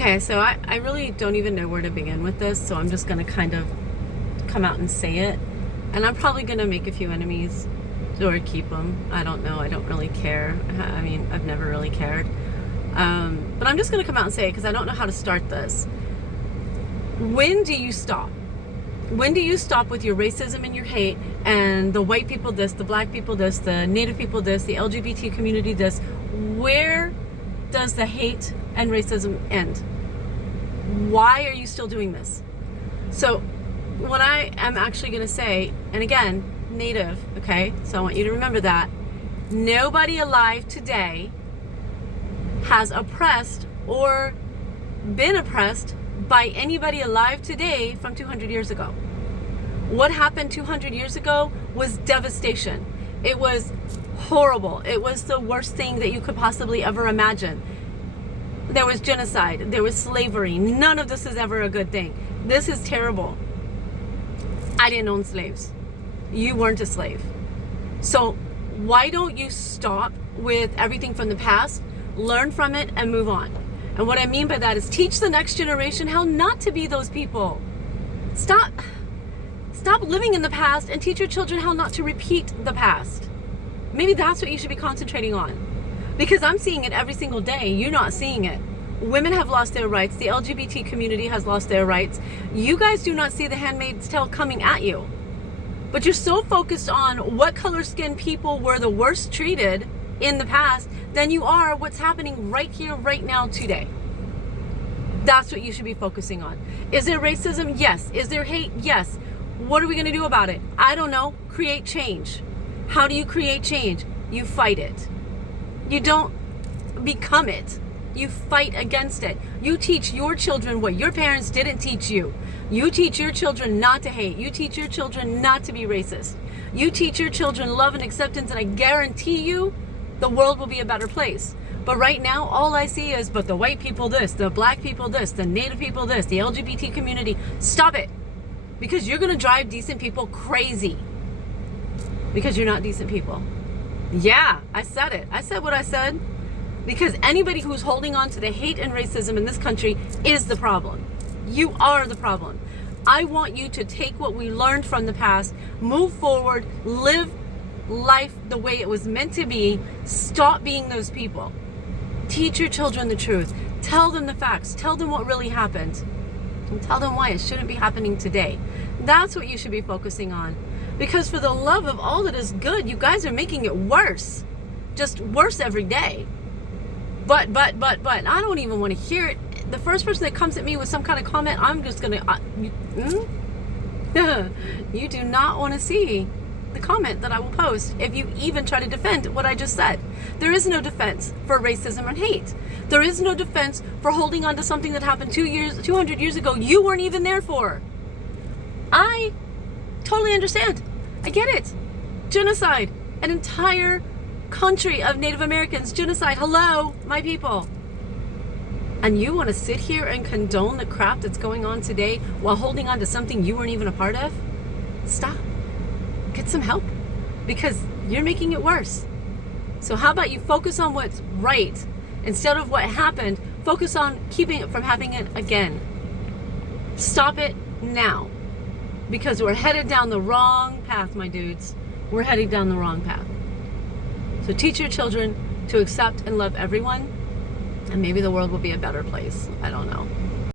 Okay, so I really don't even know where to begin with this, so I'm just going to kind of come out and say it. And I'm probably going to make a few enemies or keep them. I don't know. I don't really care. I mean, I've never really cared. But I'm just going to come out and say it because I don't know how to start this. When do you stop? When do you stop with your racism and your hate and the white people this, the black people this, the native people this, the LGBT community this? Where does the hate and racism end? Why are you still doing this? So what I am actually going to say, and again, native, okay? So I want you to remember that. Nobody alive today has oppressed or been oppressed by anybody alive today from 200 years ago. What happened 200 years ago was devastation. It was horrible. It was the worst thing that you could possibly ever imagine. There was genocide. There was slavery. None of this is ever a good thing. This is terrible. I didn't own slaves. You weren't a slave. So why don't you stop with everything from the past, learn from it, and move on? And what I mean by that is teach the next generation how not to be those people. Stop living in the past and teach your children how not to repeat the past. Maybe that's what you should be concentrating on. Because I'm seeing it every single day. You're not seeing it. Women have lost their rights. The LGBT community has lost their rights. You guys do not see the Handmaid's Tale coming at you. But you're so focused on what color skin people were the worst treated in the past than you are what's happening right here, right now, today. That's what you should be focusing on. Is there racism? Yes. Is there hate? Yes. What are we going to do about it? I don't know. Create change. How do you create change? You fight it. You don't become it. You fight against it. You teach your children what your parents didn't teach you. You teach your children not to hate. You teach your children not to be racist. You teach your children love and acceptance, and I guarantee you the world will be a better place. But right now, all I see is, but the white people this, the black people this, the native people this, the LGBT community. Stop it. Because you're going to drive decent people crazy. Because you're not decent people. Yeah, I said it. I said what I said. Because anybody who's holding on to the hate and racism in this country is the problem. You are the problem. I want you to take what we learned from the past, move forward, live life the way it was meant to be. Stop being those people. Teach your children the truth. Tell them the facts. Tell them what really happened. And tell them why it shouldn't be happening today. That's what you should be focusing on. Because for the love of all that is good, you guys are making it worse. Just worse every day. But, I don't even want to hear it. The first person that comes at me with some kind of comment, I'm just going to... You do not want to see the comment that I will post if you even try to defend what I just said. There is no defense for racism and hate. There is no defense for holding on to something that happened 200 years ago you weren't even there for. I totally understand. I get it. Genocide. An entire country of Native Americans. Genocide. Hello, my people. And you want to sit here and condone the crap that's going on today while holding on to something you weren't even a part of? Stop. Get some help. Because you're making it worse. So how about you focus on what's right instead of what happened? Focus on keeping it from happening again. Stop it now. Because we're headed down the wrong path, my dudes. We're heading down the wrong path. So teach your children to accept and love everyone, and maybe the world will be a better place. I don't know.